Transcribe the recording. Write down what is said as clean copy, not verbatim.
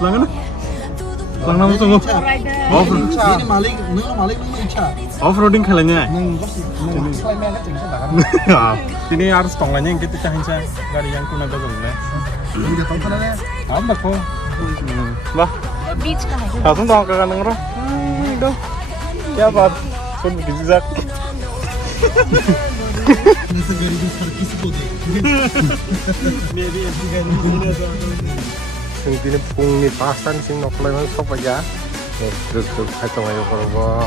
Langan lang naman tunggu. Ini maling, maling icha. Off-roading kalinya. Nung pasti, nung klaimnya kan cengkeh kan. Ini harus tonglanya yang kita cahin saya. Gari yang kuna dagong na. Ini dia tahu kan ya. Apa kok? Bah. Beach ka hai. Langsung tong ke kanan ro. Itu. Ya baat. Sun gizak. Nasa gari besar kisi ko deh. Maybe if you can do Yung tinipong ni Pasan sing noklay man sa pagya. Terus ay ito ngayon ko ba.